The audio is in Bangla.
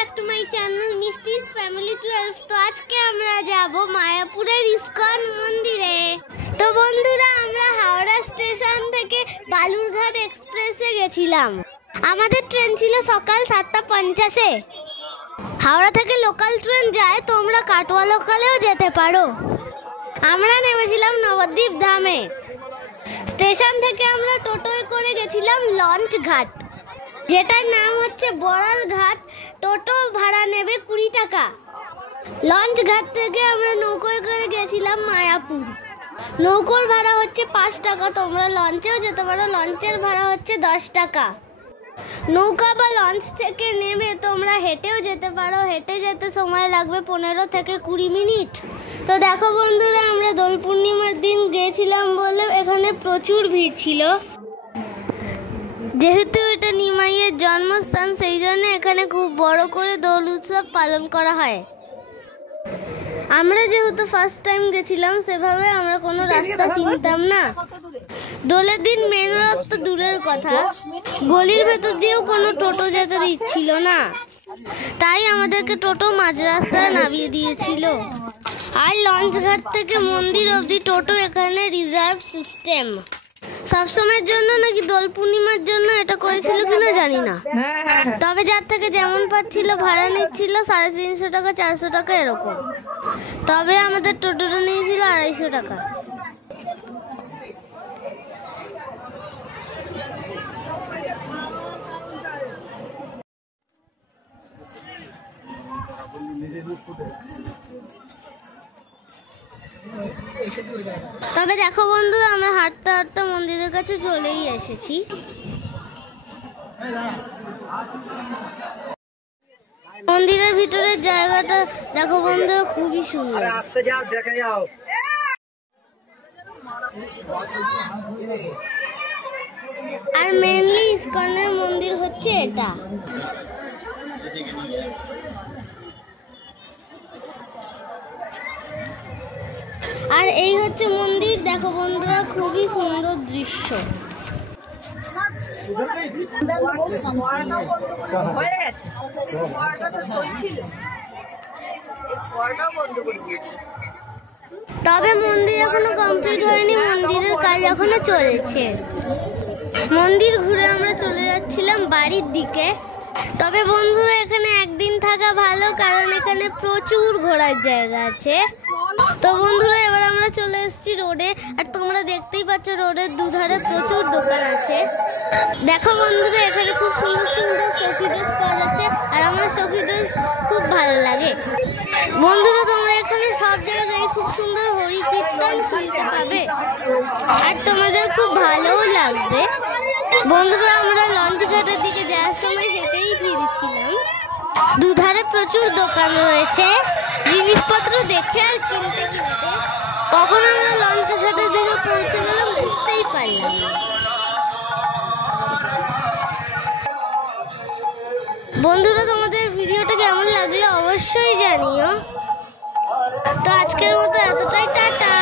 Back to my channel Misty's family 12। तो आज के আমরা যাব মায়াপুরের ইসকন মন্দিরে। তো বন্ধুরা আমরা হাওড়া স্টেশন থেকে বালুরঘাট এক্সপ্রেসে গেছিলাম। আমাদের ট্রেন ছিল সকাল 7:50-এ। হাওড়া থেকে লোকাল ট্রেন যায়, তোমরা কাটোয়া লোকালেও যেতে পারো। আমরা নেমেছিলাম নবদ্বীপ ধামে। স্টেশন থেকে আমরা টোটোয় করে গেছিলাম লঞ্চ ঘাট, যেটার নাম হচ্ছে বড়াল ঘাট। টোটো ভাড়া নেবে 20 টাকা। লঞ্চ ঘাট থেকে আমরা নৌকোয় করে গেছিলাম মায়াপুর। নৌকোর ভাড়া হচ্ছে 5 টাকা। তোমরা লঞ্চেও যেতে পারো, লঞ্চের ভাড়া হচ্ছে 10 টাকা। নৌকা বা লঞ্চ থেকে নেমে তোমরা হেঁটেও যেতে পারো। হেঁটে যেতে সময় লাগবে 15 থেকে 20 মিনিট। তো দেখো বন্ধুরা, আমরা দোল পূর্ণিমার দিন গিয়েছিলাম বলে এখানে প্রচুর ভিড় ছিল। যেহেতু এটা নিমাইয়ের জন্মস্থান, সেই জন্য এখানে খুব বড় করে দোল উৎসব পালন করা হয়। আমরা যেহেতু ফার্স্ট টাইম গেছিলাম, সেভাবে আমরা কোনো রাস্তা চিনতাম না। দোলের দিন মেন রথ তো দূরের কথা, গলির ভেতর দিয়েও কোনো টোটো যেতে দিচ্ছিল না। তাই আমাদেরকে টোটো মাঝ রাস্তায় নামিয়ে দিয়েছিল। আর লঞ্চ ঘাট থেকে মন্দির অবধি টোটো এখানে রিজার্ভ সিস্টেম। সবসময়ের জন্য নাকি দোল পূর্ণিমার জন্য এটা করেছিল কিনা জানি না, তবে যার থেকে যেমন পাচ্ছিল ভাড়া নিচ্ছিল 350 টাকা, 400 টাকা এরকম। তবে আমাদের টোটোটা নিয়েছিল 250 টাকা। তবে দেখো বন্ধুরা, আমরা হাঁটতে হাঁটতে মন্দিরের কাছে চলেই এসেছি। মন্দিরের ভিতরের জায়গাটা দেখো বন্ধুরা, খুবই সুন্দর। আর মেনলি ইসকনের মন্দির হচ্ছে এটা। আর এই হচ্ছে মন্দির। দেখো বন্ধুরা, খুবই সুন্দর দৃশ্য। তবে মন্দির এখনো কমপ্লিট হয়নি, মন্দিরের কাজ এখনো চলছে। মন্দির ঘুরে আমরা চলে যাচ্ছিলাম বাড়ির দিকে। তবে বন্ধুরা, এখানে একদিন থাকা ভালো, কারণ এখানে প্রচুর ঘোরার জায়গা আছে। তো বন্ধুরা, এবার আমরা চলে এসেছি রোডে। আর তোমরা দেখতেই পাচ্ছ রোডের দুধারে প্রচুর দোকান আছে। দেখো বন্ধুরা, এখানে খুব সুন্দর সুন্দর সখী ড্রেস পাওয়া যাচ্ছে। আর আমার সখী ড্রেস খুব ভালো লাগে। বন্ধুরা, তোমরা এখানে সব জায়গায় খুব সুন্দর হরি কীর্তন শুনতে পাবে, আর তোমাদের খুব ভালোও লাগবে। বন্ধুরা, আমরা লঞ্চ ঘাটের দিকে যাওয়ার সময় হেঁটেই ফিরেছিলাম। দুধারে প্রচুর দোকান রয়েছে, জিনিসপত্র দেখে আর কিনতে কিনতে কখন আমরা লঞ্চ ঘাটের দিকে পৌঁছে গেলাম বুঝতেই পারলাম না। বন্ধুরা, তোমাদের ভিডিওটা কেমন লাগলো অবশ্যই জানিও। তো আজকের মতো এতটাই, টাটা।